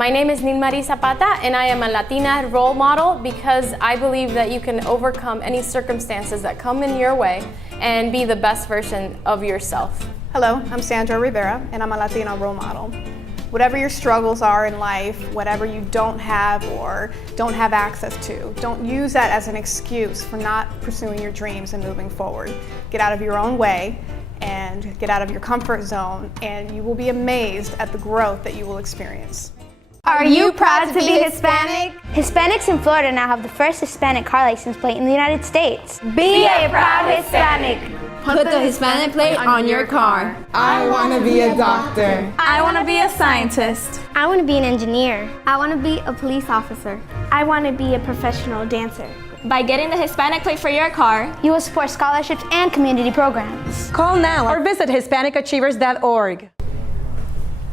My name is Nilmarie Zapata, and I am a Latina role model because I believe that you can overcome any circumstances that come in your way and be the best version of yourself. Hello, I'm Sandra Rivera, and I'm a Latina role model. Whatever your struggles are in life, whatever you don't have or don't have access to, don't use that as an excuse for not pursuing your dreams and moving forward. Get out of your own way and get out of your comfort zone, and you will be amazed at the growth that you will experience. Are you proud to be Hispanic? Hispanics in Florida now have the first Hispanic car license plate in the United States. Be a proud Hispanic. Put the Hispanic plate on your car. I want to be a doctor. I want to be a scientist. I want to be an engineer. I want to be a police officer. I want to be a professional dancer. By getting the Hispanic plate for your car, you will support scholarships and community programs. Call now or visit HispanicAchievers.org.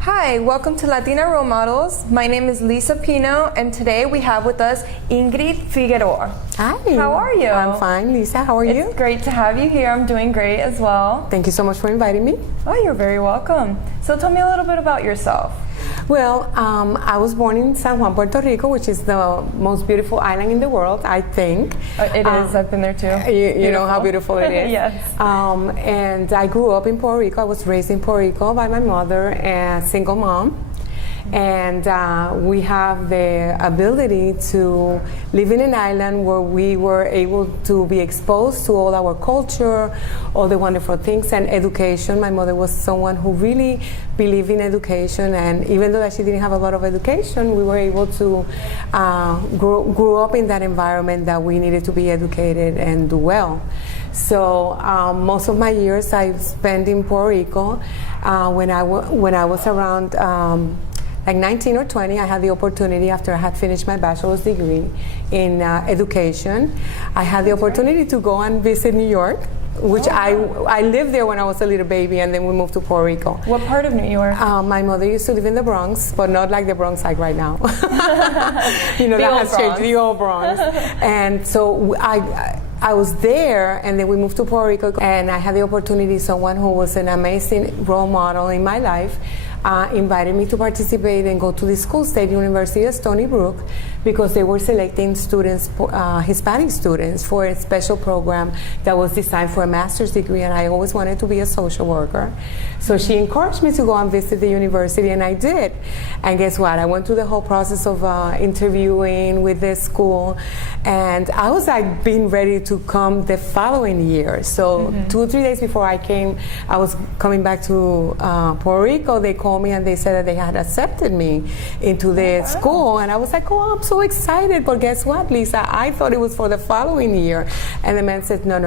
Hi, welcome to Latina Role Models. My name is Lisa Pino, and today we have with us Ingrid Figueroa. Hi. How are you? I'm fine, Lisa. How are you? It's great to have you here. I'm doing great as well. Thank you so much for inviting me. Oh, you're very welcome. So tell me a little bit about yourself. Well, I was born in San Juan, Puerto Rico, which is the most beautiful island in the world, I think. It is. I've been there too. You know how beautiful it is. Yes. And I grew up in Puerto Rico. I was raised in Puerto Rico by my mother, a single mom. And we have the ability to live in an island where we were able to be exposed to all our culture, all the wonderful things, and education. My mother was someone who really believed in education, and even though that she didn't have a lot of education, we were able to grow up in that environment that we needed to be educated and do well. So most of my years I spent in Puerto Rico. When I was around like 19 or 20, I had the opportunity, after I had finished my bachelor's degree in education, I had the opportunity to go and visit New York, which I lived there when I was a little baby, and then we moved to Puerto Rico. What part of New York? My mother used to live in the Bronx, but not like the Bronx like right now. You know, that has changed, the old Bronx. And so I was there, and then we moved to Puerto Rico, and I had the opportunity, someone who was an amazing role model in my life, invited me to participate and go to the school, State University of Stony Brook, because they were selecting students, Hispanic students, for a special program that was designed for a master's degree, and I always wanted to be a social worker. So she encouraged me to go and visit the university, and I did. And guess what? I went through the whole process of interviewing with the school, and I was like being ready to come the following year. So 2 or 3 days before I came, I was coming back to Puerto Rico. They called me and they said that they had accepted me into the school, and I was like, oh, I'm so excited. But guess what, Lisa? I thought it was for the following year. And the man said, no,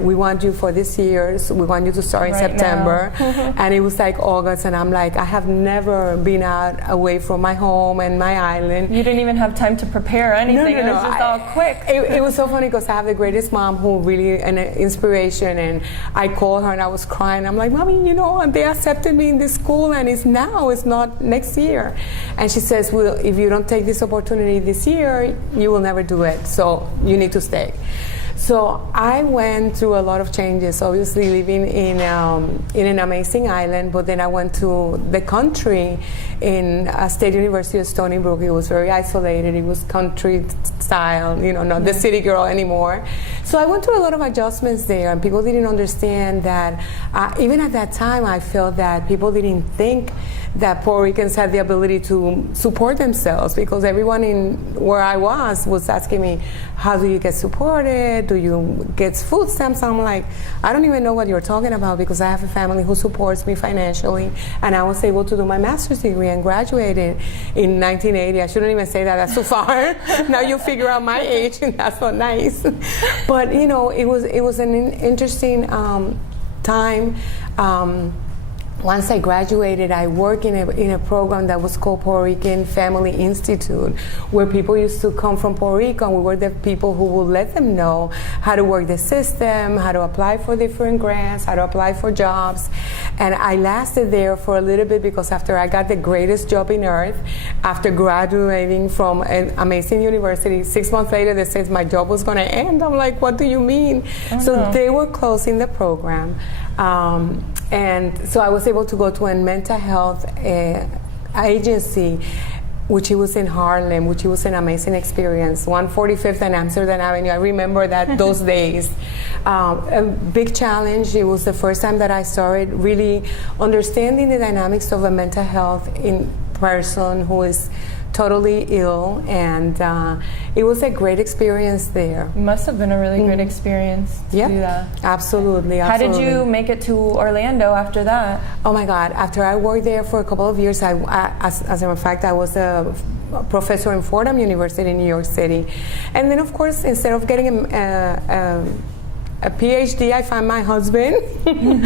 we want you for this year. So we want you to start in September. And it was like August, and I'm like, I have never been out away from my home and my island. You didn't even have time to prepare anything. It was just all quick. It was so funny because I have the greatest mom who really an inspiration, and I called her and I was crying. I'm like, Mommy, you know, they accepted me in this school, and it's now, it's not next year. And she says, well, if you don't take this opportunity this year, you will never do it. So you need to stay. So I went through a lot of changes, obviously living in an amazing island, but then I went to the country in State University of Stony Brook. It was very isolated. It was country style, you know, not the city girl anymore. So I went through a lot of adjustments there, and people didn't understand that. Even at that time, I felt that people didn't think that Puerto Ricans had the ability to support themselves, because everyone in where I was asking me, how do you get supported? Do you get food stamps? I'm like, I don't even know what you're talking about, because I have a family who supports me financially, and I was able to do my master's degree and graduated in 1980. I shouldn't even say that, that's too far. Now you figure out my age, and that's not nice. But you know, it was an interesting time. Once I graduated, I worked in a program that was called Puerto Rican Family Institute, where people used to come from Puerto Rico, and we were the people who would let them know how to work the system, how to apply for different grants, how to apply for jobs. And I lasted there for a little bit, because after I got the greatest job in earth, after graduating from an amazing university, 6 months later they said my job was going to end. I'm like, what do you mean? So they were closing the program. And so I was able to go to a mental health agency which it was in Harlem, which it was an amazing experience. 145th and Amsterdam Avenue. I remember that those days. A big challenge. It was the first time that I started really understanding the dynamics of a mental health in person who is totally ill, and it was a great experience there. It must have been a really great experience to do that. Absolutely. How did you make it to Orlando after that? Oh my God! After I worked there for a couple of years, as a matter of fact, I was a professor in Fordham University in New York City, and then of course, instead of getting a PhD, I found my husband. And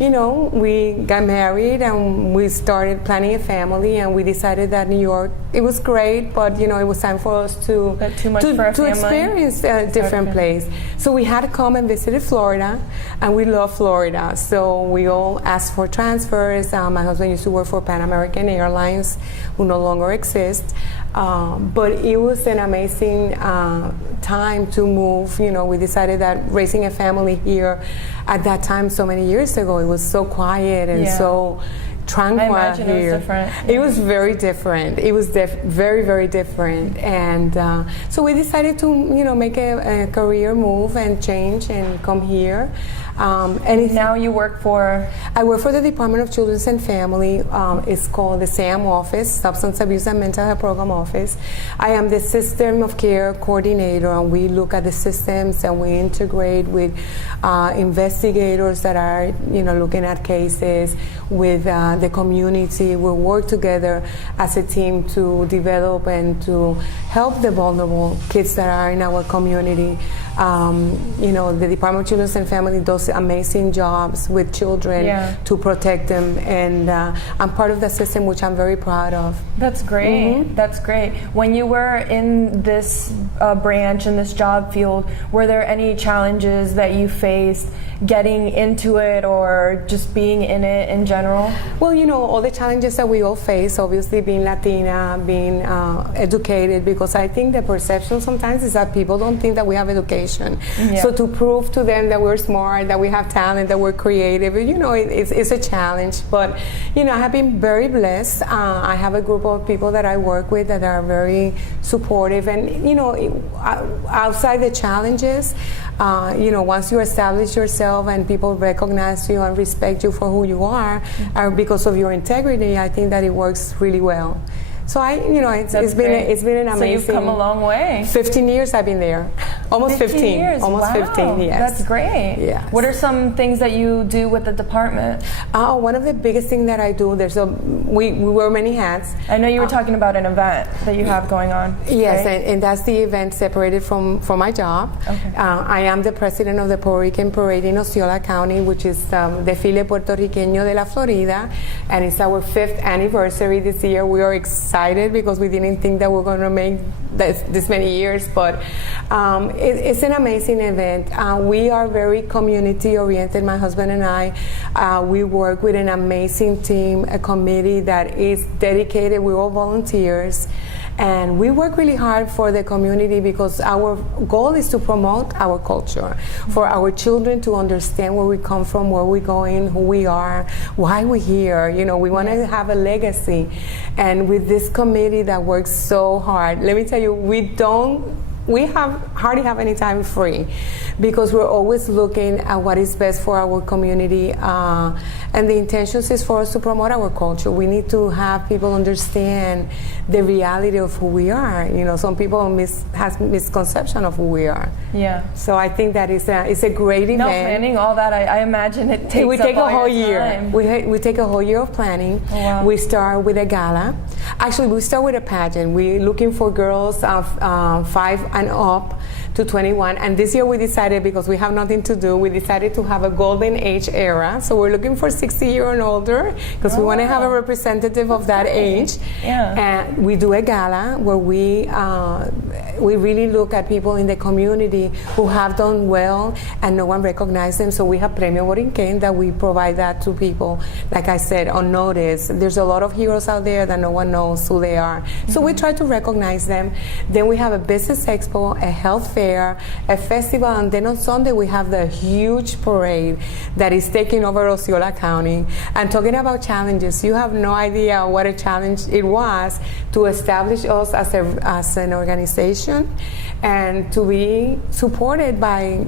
you know, we got married and we started planning a family, and we decided that New York, it was great, but you know, it was time for us to experience a different place. So we had to come and visit Florida, and we love Florida. So we all asked for transfers. My husband used to work for Pan American Airlines, who no longer exists. But it was an amazing time to move. You know, we decided that raising a family here at that time, so many years ago, it was so quiet and so tranquil. I imagine here. It was different. It was very different. It was very, very different. And so we decided to, you know, make a career move and change and come here. And now you work for? I work for the Department of Children and Family. It's called the SAM office, Substance Abuse and Mental Health Program office. I am the System of Care Coordinator, and we look at the systems and we integrate with investigators that are, you know, looking at cases with the community. We work together as a team to develop and to help the vulnerable kids that are in our community. You know, the Department of Children and Family does amazing jobs with children to protect them, and I'm part of the system, which I'm very proud of. That's great. That's great. When you were in this branch, in this job field, were there any challenges that you faced getting into it or just being in it in general? Well, you know, all the challenges that we all face, obviously being Latina, being educated, because I think the perception sometimes is that people don't think that we have education. So to prove to them that we're smart, that we have talent, that we're creative, you know, it's a challenge. But, you know, I have been very blessed. I have a group of people that I work with that are very supportive. And, you know, outside the challenges, you know, once you establish yourself and people recognize you and respect you for who you are, because of your integrity, I think that it works really well. So you know, it's been an amazing. So you've come a long way. 15 years I've been there. Almost 15 years. Almost wow. 15, yes. That's great. Yes. What are some things that you do with the department? One of the biggest things that I do, we wear many hats. I know you were talking about an event that you have going on. Yes, right? and that's the event separated from my job. Okay. I am the president of the Puerto Rican Parade in Osceola County, which is Desfile Puertorriqueño de la Florida, and it's our 5th anniversary this year. We are excited because we didn't think that we're going to make this many years, but it's an amazing event. We are very community oriented, my husband and I. We work with an amazing team, a committee that is dedicated. We're all volunteers. And we work really hard for the community because our goal is to promote our culture, for our children to understand where we come from, where we're going, who we are, why we're here. You know, we want to have a legacy. And with this committee that works so hard, let me tell you, we hardly have any time free because we're always looking at what is best for our community, and the intention is for us to promote our culture. We need to have people understand the reality of who we are. You know, some people have misconception of who we are. Yeah. So I think that it's a great event. No, planning all that, I imagine it takes we take up a all whole your year. time. We take a whole year of planning. Oh, wow. We start with a gala. Actually, we start with a pageant. We're looking for girls of 5 and up to 21, and this year we decided, because we have nothing to do, we decided to have a golden age era. So we're looking for 60-year and older because we want to have a representative of that age. Yeah. And we do a gala where we really look at people in the community who have done well and no one recognizes them. So we have Premio Borinquen that we provide that to people, like I said, on notice. There's a lot of heroes out there that no one knows who they are. So we try to recognize them. Then we have a business expo, a health fair, fair, a festival, and then on Sunday we have the huge parade that is taking over Osceola County. And talking about challenges, you have no idea what a challenge it was to establish us as an organization and to be supported by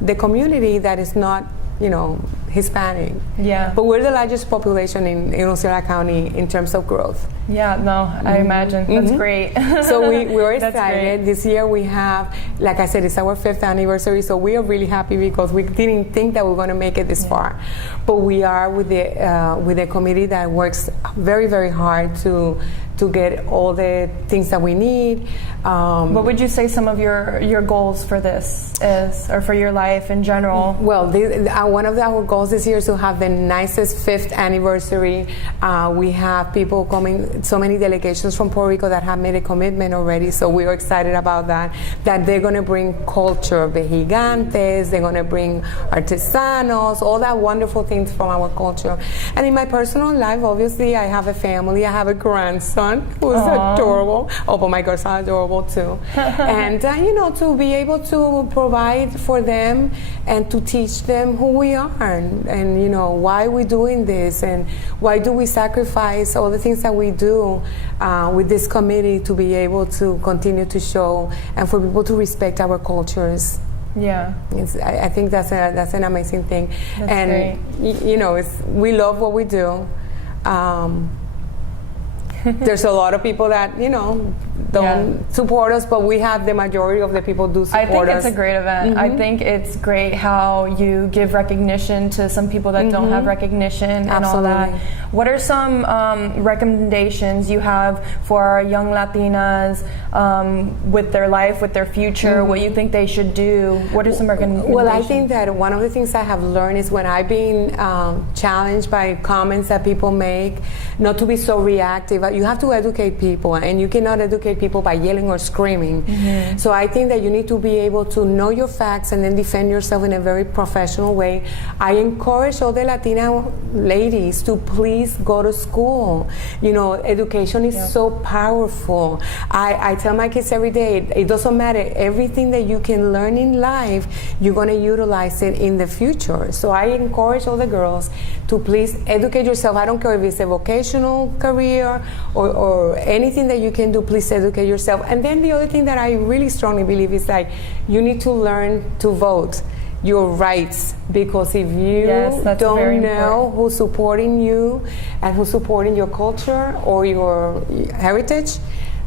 the community that is not, Hispanic. Yeah. But we're the largest population in Osceola County in terms of growth. Yeah, no, I imagine. That's great. So we're excited. great. This year we have, like I said, it's our 5th anniversary, so we are really happy because we didn't think that we were going to make it this far. But we are with the committee that works very, very hard to get all the things that we need. What would you say some of your goals for this is, or for your life in general? Well, one of our goals this year is to have the nicest 5th anniversary. We have people coming, so many delegations from Puerto Rico that have made a commitment already, so we are excited about that they're going to bring culture, vejigantes, they're going to bring artesanos, all that wonderful things from our culture. And in my personal life, obviously, I have a family, I have a grandson who's adorable. Oh, but my girls are adorable too. And, to be able to provide for them and to teach them who we are and why we're doing this and why do we sacrifice all the things that we do with this committee to be able to continue to show and for people to respect our cultures. Yeah, I think that's an amazing thing. That's and great. We love what we do. There's a lot of people that don't support us, but we have the majority of the people do support us. I think it's a great event. I think it's great how you give recognition to some people that don't have recognition and all that. What are some recommendations you have for our young Latinas with their life, with their future, what you think they should do? What are some recommendations? Well, I think that one of the things I have learned is when I've been challenged by comments that people make, not to be so reactive. You have to educate people, and you cannot educate people by yelling or screaming. So I think that you need to be able to know your facts and then defend yourself in a very professional way. I encourage all the Latina ladies to please go to school. Education is so powerful. I tell my kids every day, it doesn't matter. Everything that you can learn in life, you're going to utilize it in the future. So I encourage all the girls to please educate yourself. I don't care if it's a vocational career or anything that you can do, please educate yourself. And then the other thing that I really strongly believe is that you need to learn to vote your rights, because if you don't know who's supporting you and who's supporting your culture or your heritage,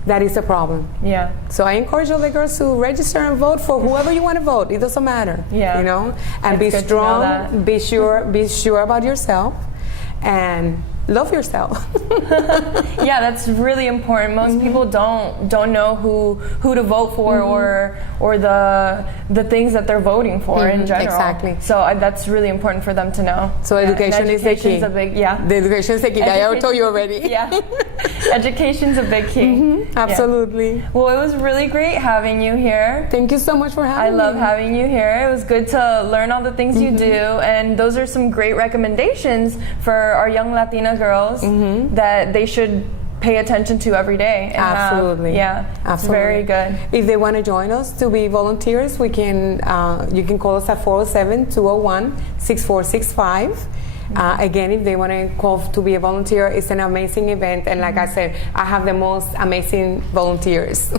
that is a problem. Yeah. So I encourage all the girls to register and vote for whoever you want to vote. It doesn't matter. Yeah. And be strong, be sure about yourself, and love yourself. Yeah, that's really important. Most people don't know who to vote for or the things that they're voting for in general. Exactly. So that's really important for them to know. So education is the key. The education is the key. I told you already. Yeah. Education's a big key. Absolutely. Yeah. Well, it was really great having you here. Thank you so much for having me. I love having you here. It was good to learn all the things you do, and those are some great recommendations for our young Latina girls that they should pay attention to every day. And Absolutely. Absolutely. Very good. If they want to join us to be volunteers, we can. You can call us at 407-201-6465. Again, if they want to call to be a volunteer, it's an amazing event, and like I said, I have the most amazing volunteers.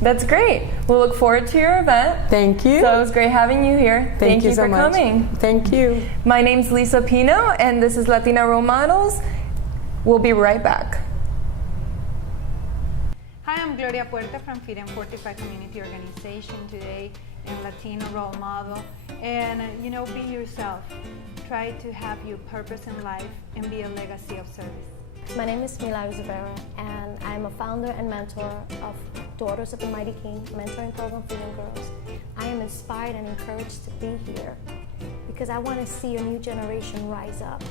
That's great. We'll look forward to your event. Thank you. So it was great having you here. Thank you so for much. coming. Thank you. My name's Lisa Pino, and this is Latina Role Models. We'll be right back. Hi, I'm Gloria Puerta from Feed and Fortify Community Organization, today in Latino Role Model. And be yourself. Try to have your purpose in life and be a legacy of service. My name is Milagros Rivera, and I'm a founder and mentor of Daughters of the Mighty King mentoring program for young girls. I am inspired and encouraged to be here because I want to see a new generation rise up.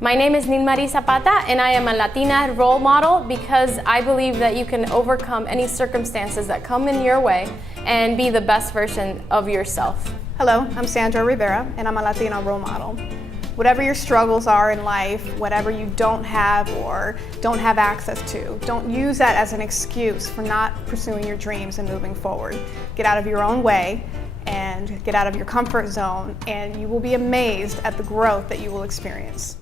My name is Nilmarie Zapata, and I am a Latina role model because I believe that you can overcome any circumstances that come in your way and be the best version of yourself. Hello, I'm Sandra Rivera, and I'm a Latina role model. Whatever your struggles are in life, whatever you don't have or don't have access to, don't use that as an excuse for not pursuing your dreams and moving forward. Get out of your own way and get out of your comfort zone, and you will be amazed at the growth that you will experience.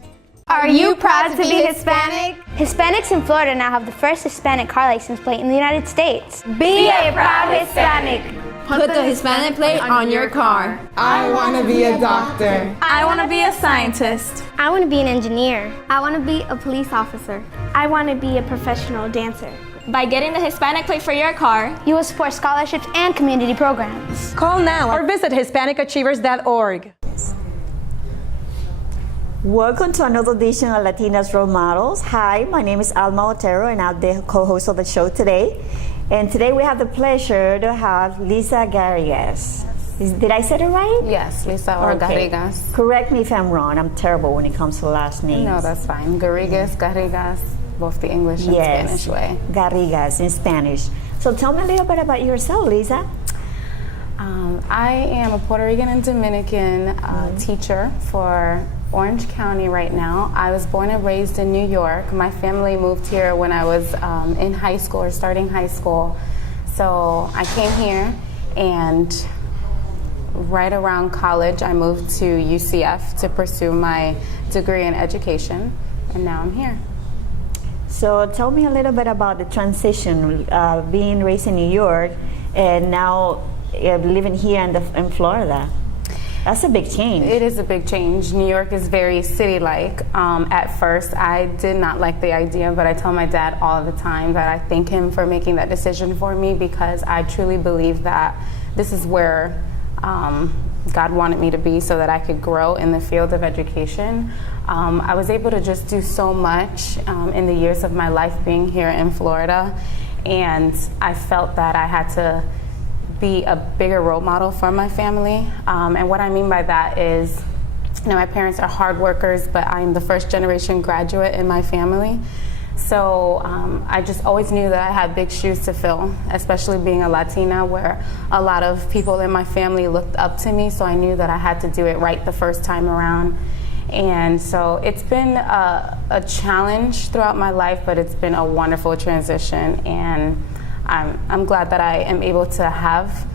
Are you proud to be Hispanic? Hispanics in Florida now have the first Hispanic car license plate in the United States. Be a proud Hispanic. Put the Hispanic plate on your car. I want to be a doctor. I want to be a scientist. I want to be an engineer. I want to be a police officer. I want to be a professional dancer. By getting the Hispanic plate for your car, You will support scholarships and community programs. Call now or visit HispanicAchievers.org. Welcome to another edition of Latinas Role Models. Hi, my name is Alma Otero and I'm the co-host of the show today. And today we have the pleasure to have Lisa Garrigas. Did I say it right? Yes, Lisa or Garrigas. Correct me if I'm wrong. I'm terrible when it comes to last names. No, that's fine. Garrigas, both the English and Spanish way. Garrigas in Spanish. So tell me a little bit about yourself, Lisa. I am a Puerto Rican and Dominican teacher for Orange County right now. I was born and raised in New York. My family moved here when I was in high school or starting high school. So I came here, and right around college I moved to UCF to pursue my degree in education, and now I'm here. So tell me a little bit about the transition, being raised in New York and now living here in Florida. That's a big change. It is a big change. New York is very city-like. At first, I did not like the idea, but I tell my dad all the time that I thank him for making that decision for me, because I truly believe that this is where God wanted me to be so that I could grow in the field of education. I was able to just do so much in the years of my life being here in Florida, and I felt that I had to be a bigger role model for my family. And what I mean by that is, my parents are hard workers, but I'm the first generation graduate in my family. So I just always knew that I had big shoes to fill, especially being a Latina, where a lot of people in my family looked up to me. So I knew that I had to do it right the first time around. And so it's been a challenge throughout my life, but it's been a wonderful transition. And I'm glad that I am able to have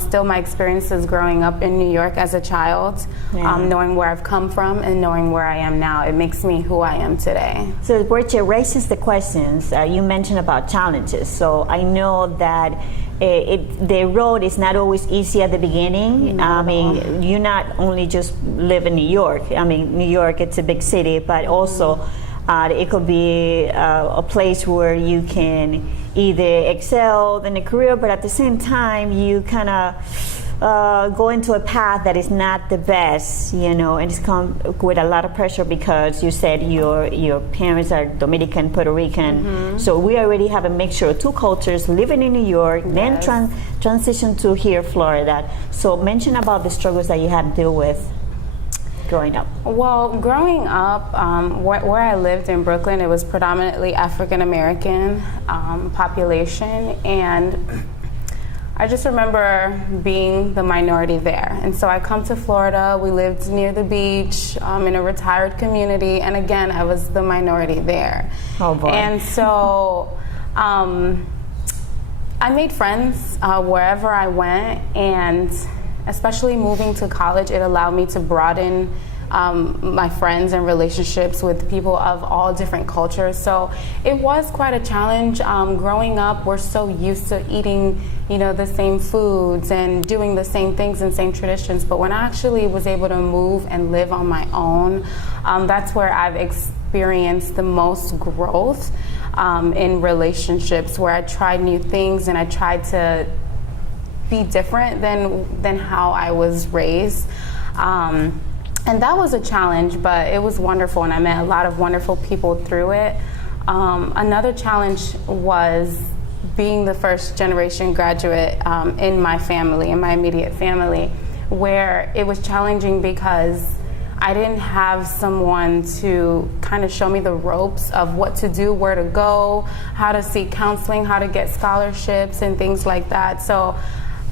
still my experiences growing up in New York as a child, knowing where I've come from and knowing where I am now. It makes me who I am today. So which raises the questions. You mentioned about challenges. So I know that the road is not always easy at the beginning. I mean, you not only just live in New York. I mean, New York, it's a big city, but also it could be a place where you can either excel in a career, but at the same time you kind of go into a path that is not the best, and it's come with a lot of pressure, because you said your parents are Dominican, Puerto Rican, so we already have a mixture of two cultures, living in New York, then transition to here, Florida. So mention about the struggles that you had to deal with growing up. Well, growing up, where I lived in Brooklyn, it was predominantly African American population, and I just remember being the minority there. And so I come to Florida, we lived near the beach in a retired community, and again, I was the minority there. Oh boy. And so I made friends wherever I went, and especially moving to college, it allowed me to broaden my friends and relationships with people of all different cultures. So it was quite a challenge. Growing up, we're so used to eating, the same foods and doing the same things and same traditions. But when I actually was able to move and live on my own, that's where I've experienced the most growth in relationships, where I tried new things and I tried to be different than how I was raised. And that was a challenge, but it was wonderful, and I met a lot of wonderful people through it. Another challenge was being the first generation graduate in my family, in my immediate family, where it was challenging because I didn't have someone to kind of show me the ropes of what to do, where to go, how to seek counseling, how to get scholarships and things like that. So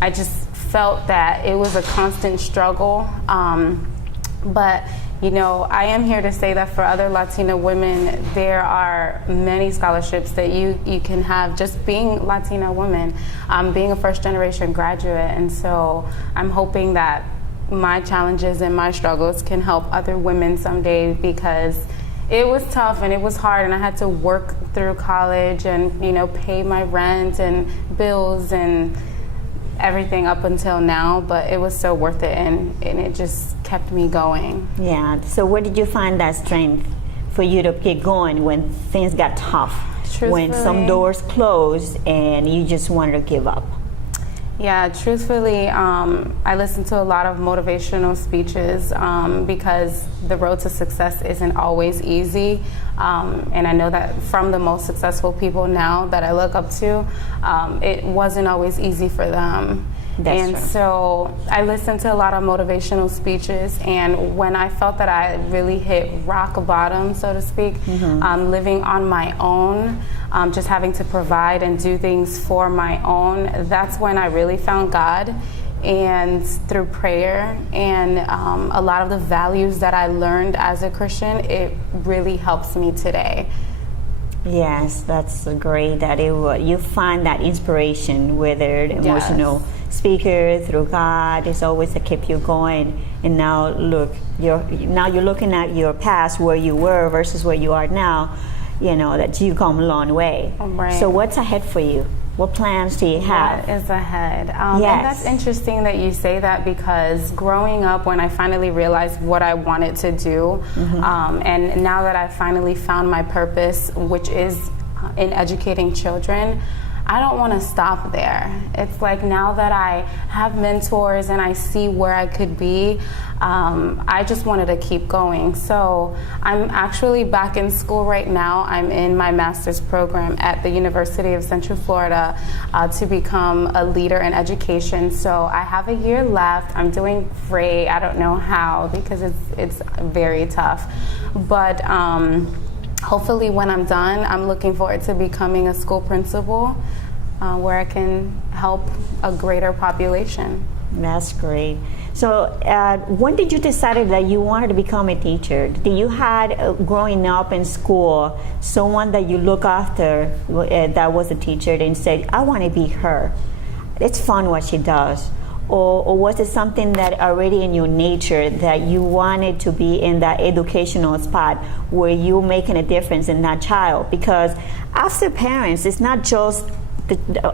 I just felt that it was a constant struggle But you know, I am here to say that for other Latina women, there are many scholarships that you can have just being Latina women, being a first-generation graduate. And so I'm hoping that my challenges and my struggles can help other women someday, because it was tough and it was hard, and I had to work through college and, you know, pay my rent and bills and everything up until now, but it was so worth it, and it just kept me going. Yeah, so where did you find that strength for you to keep going when things got tough? When some doors closed and you just wanted to give up? Yeah, truthfully, I listen to a lot of motivational speeches because the road to success isn't always easy. And I know that from the most successful people now that I look up to, it wasn't always easy for them. That's true. So I listened to a lot of motivational speeches, and when I felt that I really hit rock bottom, so to speak, living on my own, just having to provide and do things for my own, that's when I really found God. And through prayer and a lot of the values that I learned as a Christian, it really helps me today. Yes, that's great that you find that inspiration, whether the emotional speaker through God is always to keep you going. And now look, you're looking at your past, where you were versus where you are now. You know that you've come a long way. Right. So what's ahead for you? What plans do you have? What is ahead? And that's interesting that you say that, because growing up, when I finally realized what I wanted to do, and now that I finally found my purpose, which is in educating children, I don't want to stop there. It's like, now that I have mentors and I see where I could be, I just wanted to keep going. So I'm actually back in school right now. I'm in my master's program at the University of Central Florida to become a leader in education. So I have a year left. I'm doing great. I don't know how, because it's very tough. But hopefully when I'm done, I'm looking forward to becoming a school principal where I can help a greater population. That's great. So when did you decide that you wanted to become a teacher? Did you had growing up in school someone that you look after that was a teacher and said, I want to be her? It's fun what she does. Or was it something that already in your nature that you wanted to be in that educational spot where you're making a difference in that child? Because after parents, it's not just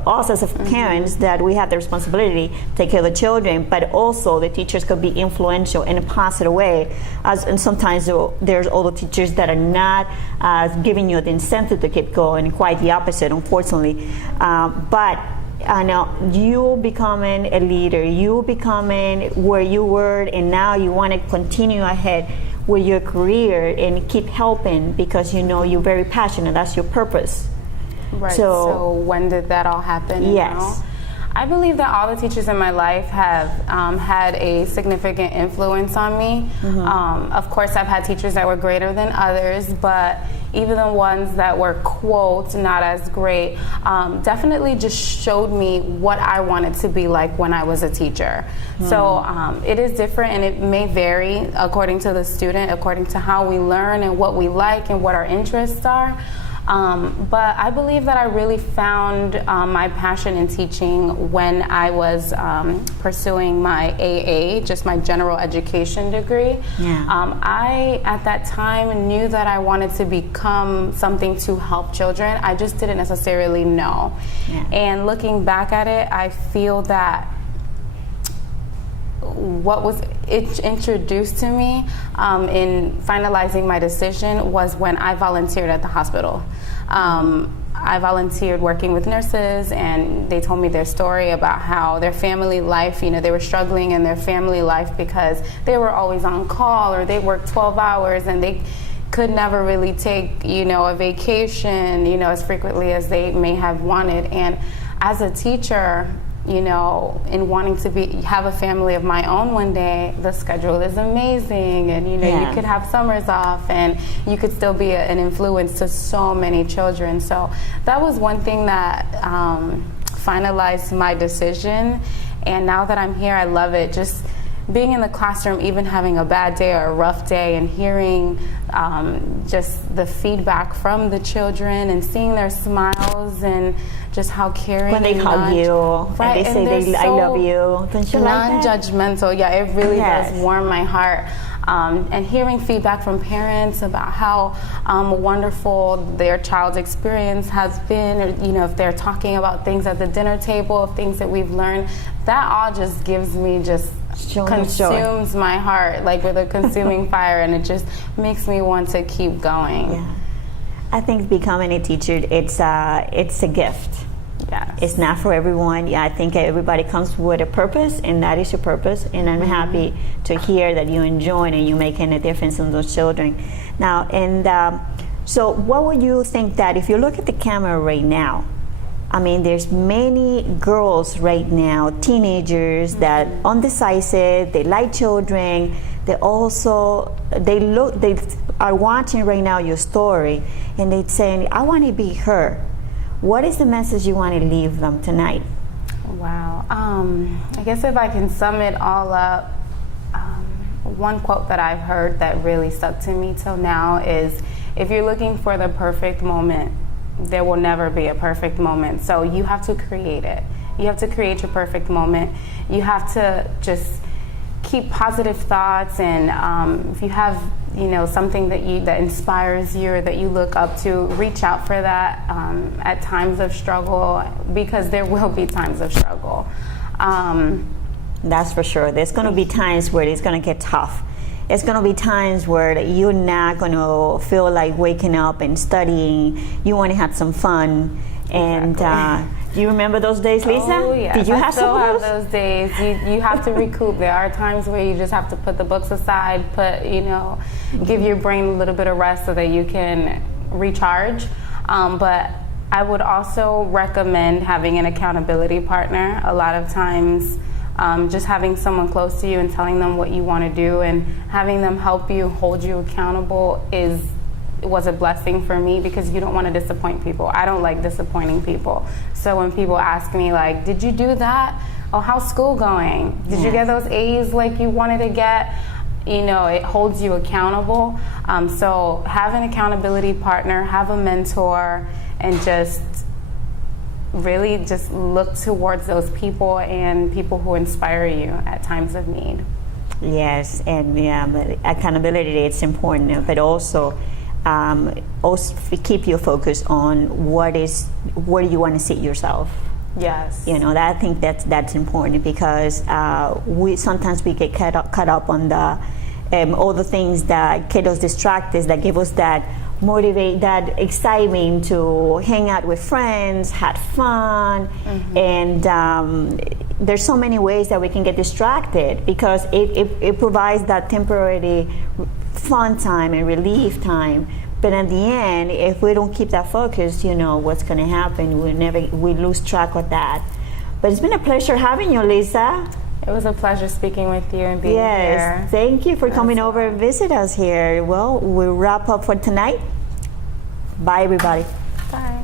us as parents that we have the responsibility to take care of the children, but also the teachers could be influential in a positive way. And sometimes there's all the teachers that are not giving you the incentive to keep going, quite the opposite, unfortunately. But now you becoming a leader, you becoming where you were, and now you want to continue ahead with your career and keep helping because you know you're very passionate. That's your purpose. Right. So when did that all happen? Yes. I believe that all the teachers in my life have had a significant influence on me. Of course, I've had teachers that were greater than others, but even the ones that were, quote, not as great, definitely just showed me what I wanted to be like when I was a teacher. So it is different, and it may vary according to the student, according to how we learn and what we like and what our interests are. But I believe that I really found my passion in teaching when I was pursuing my AA, just my general education degree. I, at that time, knew that I wanted to become something to help children. I just didn't necessarily know. And looking back at it, I feel that what was introduced to me in finalizing my decision was when I volunteered at the hospital. I volunteered working with nurses, and they told me their story about how their family life, you know, they were struggling in their family life because they were always on call, or they worked 12 hours and they could never really take, you know, a vacation, you know, as frequently as they may have wanted. And as a teacher, you know, in wanting to have a family of my own one day, the schedule is amazing, and you know, you could have summers off, and you could still be an influence to so many children. So that was one thing that finalized my decision, and now that I'm here, I love it. Just being in the classroom, even having a bad day or a rough day, and hearing just the feedback from the children and seeing their smiles and just how caring when they hug you, right, and they say I love you. Don't you like that? Non-judgmental. Yeah, it really Yes. does warm my heart. And hearing feedback from parents about how wonderful their child's experience has been, or if they're talking about things at the dinner table, things that we've learned, that all just gives me consumes my heart like with a consuming fire, and it just makes me want to keep going. Yeah. I think becoming a teacher, it's a gift. Yes. It's not for everyone. Yeah, I think everybody comes with a purpose, and that is your purpose. And I'm happy to hear that you enjoy it and you're making a difference in those children. Now, and so what would you think that if you look at the camera right now, I mean, there's many girls right now, teenagers that undecisive, they like children, they are watching right now your story, and they're saying, I want to be her. What is the message you want to leave them tonight? Wow. I guess if I can sum it all up, one quote that I've heard that really stuck to me till now is, if you're looking for the perfect moment, there will never be a perfect moment. So you have to create it. You have to create your perfect moment. You have to just keep positive thoughts, and if you have something that inspires you or that you look up to, reach out for that at times of struggle, because there will be times of struggle. That's for sure. There's going to be times where it's going to get tough. It's going to be times where you're not going to feel like waking up and studying. You want to have some fun. And do you remember those days, Lisa? Oh, yes. Did you have some of those days? You have to recoup. There are times where you just have to put the books aside, give your brain a little bit of rest so that you can recharge. But I would also recommend having an accountability partner. A lot of times, just having someone close to you and telling them what you want to do and having them help you, hold you accountable was a blessing for me, because you don't want to disappoint people. I don't like disappointing people. So when people ask me, like, did you do that? Oh, how's school going? Did you get those A's like you wanted to get? It holds you accountable. So have an accountability partner, have a mentor, and just really just look towards those people and people who inspire you at times of need. Yes, and but accountability, it's important, but also keep your focus on where do you want to see yourself. Yes. I think that's important, because we sometimes get caught up on the all the things that get us distracted, that give us that excitement to hang out with friends, have fun, and there's so many ways that we can get distracted, because it provides that temporary fun time and relief time. But in the end, if we don't keep that focus, what's going to happen? We lose track of that. But it's been a pleasure having you, Lisa. It was a pleasure speaking with you and being here. Yes, thank you for coming over and visit us here. Well, we'll wrap up for tonight. Bye, everybody. Bye.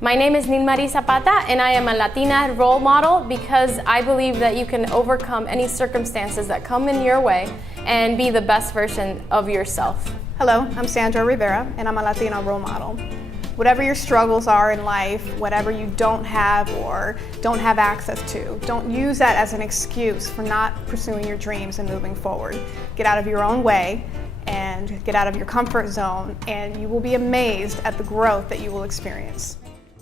My name is Nilmari Zapata, and I am a Latina role model, because I believe that you can overcome any circumstances that come in your way and be the best version of yourself. Hello, I'm Sandra Rivera, and I'm a Latina role model. Whatever your struggles are in life, whatever you don't have or don't have access to, don't use that as an excuse for not pursuing your dreams and moving forward. Get out of your own way and get out of your comfort zone, and you will be amazed at the growth that you will experience.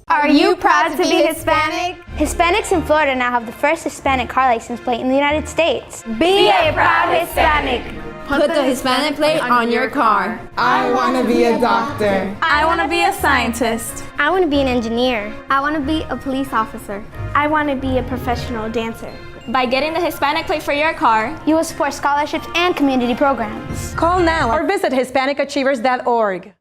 Are you proud to be Hispanic? Hispanics in Florida now have the first Hispanic car license plate in the United States. Be a proud Hispanic. Put the Hispanic plate on your car. I want to be a doctor. I want to be a scientist. I want to be an engineer. I want to be a police officer. I want to be a professional dancer. By getting the Hispanic plate for your car, you will support scholarships and community programs. Call now or visit HispanicAchievers.org.